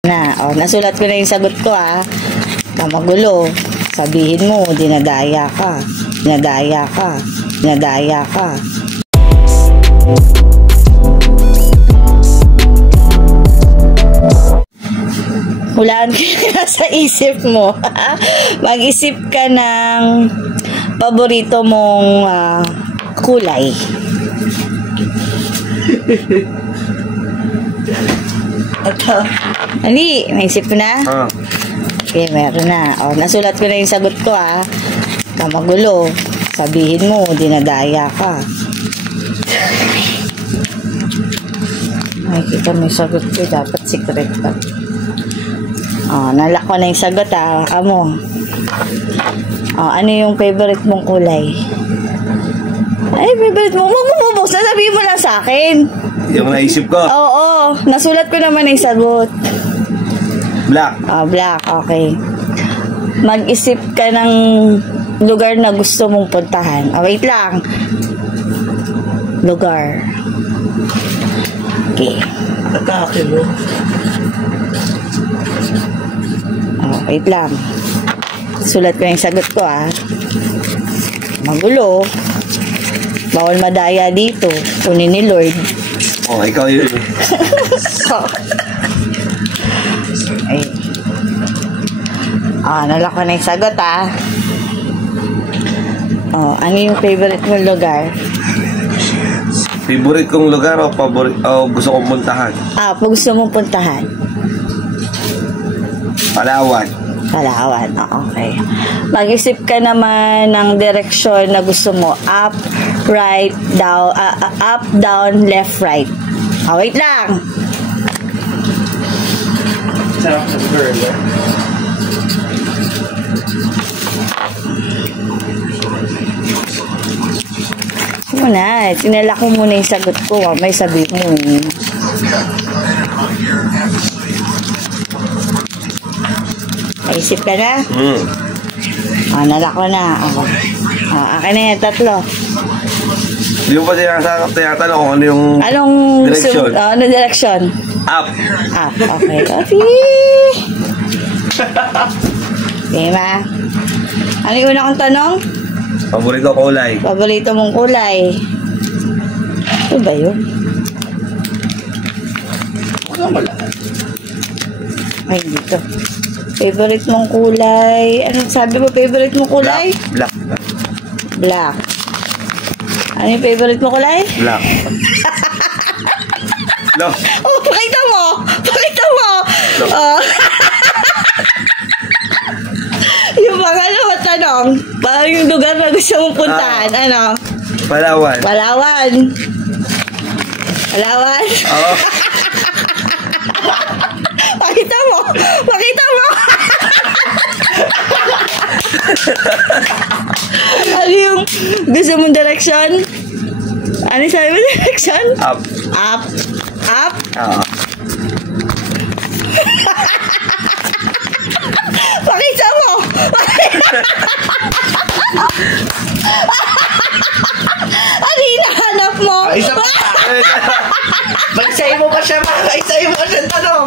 Na, nasulat ko na yung sagot ko magulo. Sabihin mo, dinadaya ka. Dinadaya ka. Dinadaya ka. Hulaan ka sa isip mo. Mag-isip ka ng paborito mong kulay. Ali, naisip ko na? Okay, meron na. Nasulat ko na yung sagot ko magulo. Sabihin mo, dinadaya ka. Nakikita mo yung sagot ko, dapat secret ka. Nalak ko na yung sagot amo. Ano yung favorite mong kulay? Ay, favorite mo? Magmumubos na, sabihin mo lang sa akin. Yung naisip ko? Oo, nasulat ko naman yung sagot. Black. Black, okay. Mag-isip ka ng lugar na gusto mong puntahan. Wait lang. Lugar. Okay. Atake mo. Wait lang. Sulat ko yung sagot ko Magulo. Bawal madaya dito. Kunin ni Lord. Ikaw yun. Ay. Nalak ko na yung sagot ano yung favorite mong lugar? Favorite kong lugar o gusto kong puntahan? Gusto mong puntahan. Palawan. Palawan, okay. Mag-isip ka naman ng direksyon na gusto mo. Up, right, down, up, down, left, right. Wait lang. Sarap sa burger. Muna, tinala ko muna yung sagot ko. May sabi mo Naisip ka na? Nalak ko na. Akin na yung tatlo. Hindi mo pa tinatanong kung ano yung direksyon? Ano direksyon? Up. Up, okay. Okay, ma. Ano yung una kong tanong? Paborito kulay. Paborito mong kulay. Ito ba yun? Ay, dito. Favorite mong kulay. Anong sabi mo? Favorite mong kulay? Black. Black. Ano yung favorite mong kulay? Black. No. Pakita mo! Pakita mo! Yung pangalawa tanong, parang yung lugar na gusto mong puntahan, ano? Palawan. Palawan. Palawan? Oo. Pakita mo! Pakita mo! Ano yung gusto mong direksyon? Ano sabi mo direksyon? Up. Up. Up? Oo. Pakita mo! Ano hinahanap mo? Isa pa! Balisayin mo pa siya, ma! Isayin mo pa siya tanong!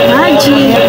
Magic!